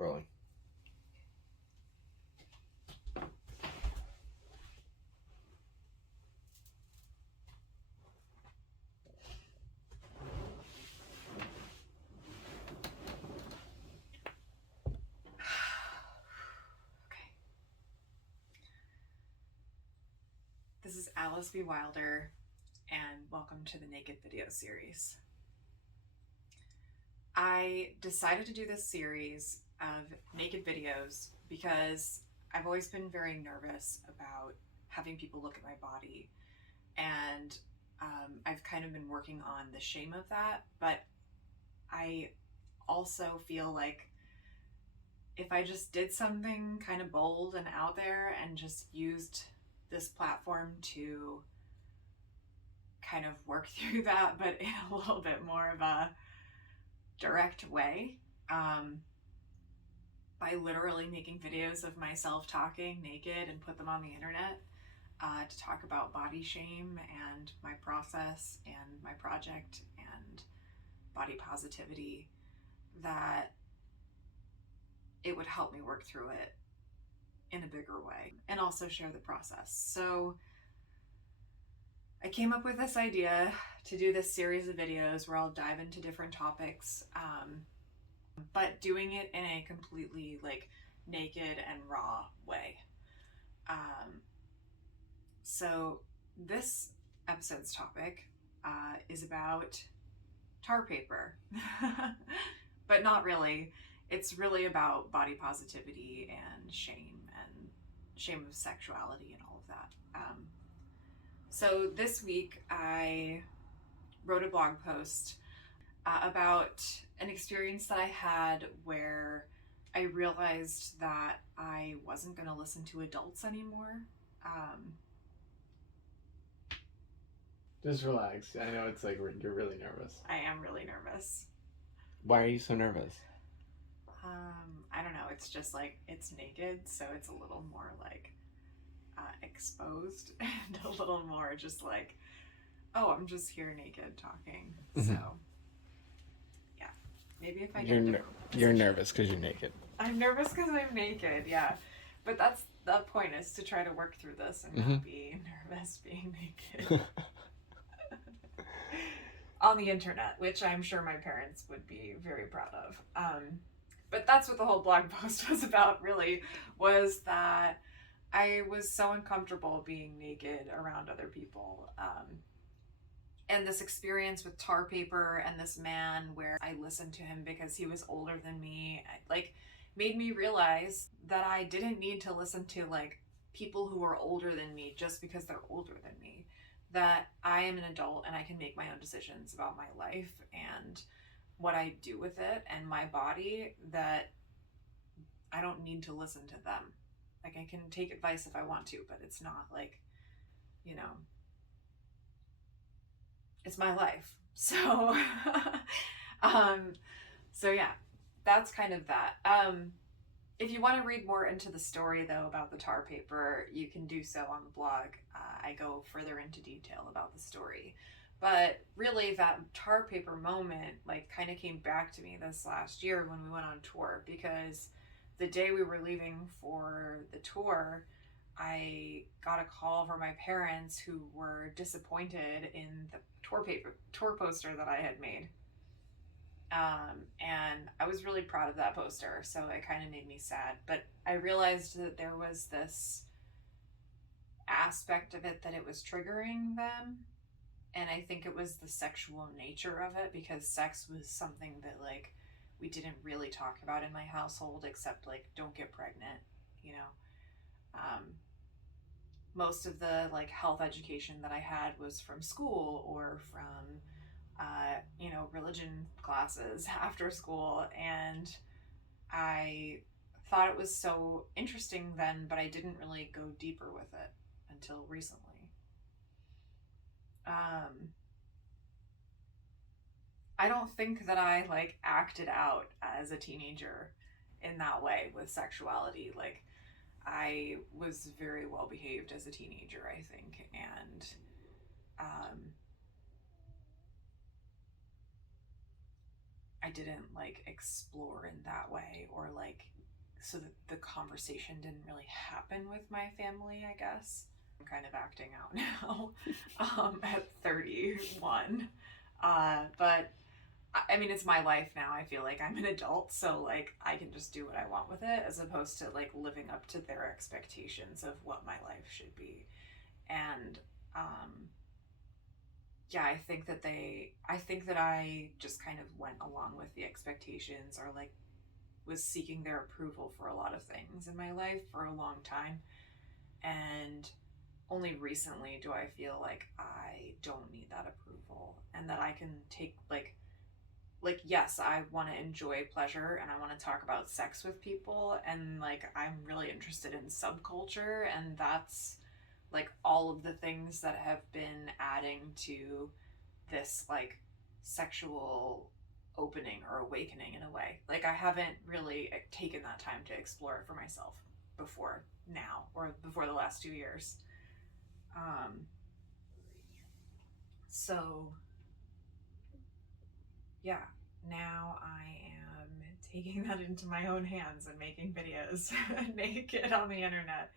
Rolling. Okay. This is Alice B. Wilder, and welcome to the Naked Video series. I decided to do this series of naked videos because I've always been very nervous about having people look at my body, and I've kind of been working on the shame of that, but I also feel like if I just did something kind of bold and out there and just used this platform to kind of work through that, but in a little bit more of a direct way, by literally making videos of myself talking naked and put them on the internet to talk about body shame and my process and my project and body positivity, that it would help me work through it in a bigger way and also share the process. So I came up with this idea to do this series of videos where I'll dive into different topics, but doing it in a completely like naked and raw way. So this episode's topic is about tar paper, but not really. It's really about body positivity and shame of sexuality and all of that. So this week I wrote a blog post about an experience that I had where I realized that I wasn't going to listen to adults anymore. Just relax. I know it's like you're really nervous. I am really nervous. Why are you so nervous? I don't know. It's just like it's naked, so it's a little more like exposed and a little more just like, oh, I'm just here naked talking. So yeah, maybe if I get you're nervous because you're naked. I'm nervous because I'm naked, yeah. But that's the point, is to try to work through this and not be nervous being naked. On the internet, which I'm sure my parents would be very proud of. But that's what the whole blog post was about, really, was that I was so uncomfortable being naked around other people. And this experience with tar paper and this man where I listened to him because he was older than me, like, made me realize that I didn't need to listen to like people who are older than me just because they're older than me. That I am an adult and I can make my own decisions about my life and what I do with it and my body, that I don't need to listen to them. Like, I can take advice if I want to, but it's not like, you know, it's my life. So, so yeah, that's kind of that. If you want to read more into the story, though, about the tar paper, you can do so on the blog. I go further into detail about the story. But really, that tar paper moment, like, kind of came back to me this last year when we went on tour, because the day we were leaving for the tour, I got a call from my parents who were disappointed in the tour poster that I had made. And I was really proud of that poster, so it kind of made me sad. But I realized that there was this aspect of it that it was triggering them. And I think it was the sexual nature of it, because sex was something that, like, we didn't really talk about in my household, except, like, don't get pregnant, you know. Most of the, like, health education that I had was from school or from you know, religion classes after school, and I thought it was so interesting then, but I didn't really go deeper with it until recently. I don't think that I like acted out as a teenager in that way with sexuality. Like, I was very well behaved as a teenager, I think, and I didn't like explore in that way, or like, so that the conversation didn't really happen with my family, I guess. I'm kind of acting out now at 31. But I mean, it's my life now. I feel like I'm an adult, so like I can just do what I want with it, as opposed to like living up to their expectations of what my life should be. And yeah, I think that I just kind of went along with the expectations, or like was seeking their approval for a lot of things in my life for a long time. And only recently do I feel like I don't need that approval, and that I can take yes, I want to enjoy pleasure and I want to talk about sex with people, and like I'm really interested in subculture, and that's like all of the things that have been adding to this like sexual opening or awakening in a way. Like I haven't really taken that time to explore it for myself before now, or before the last 2 years. Um, so yeah, now I am taking that into my own hands and making videos naked on the internet.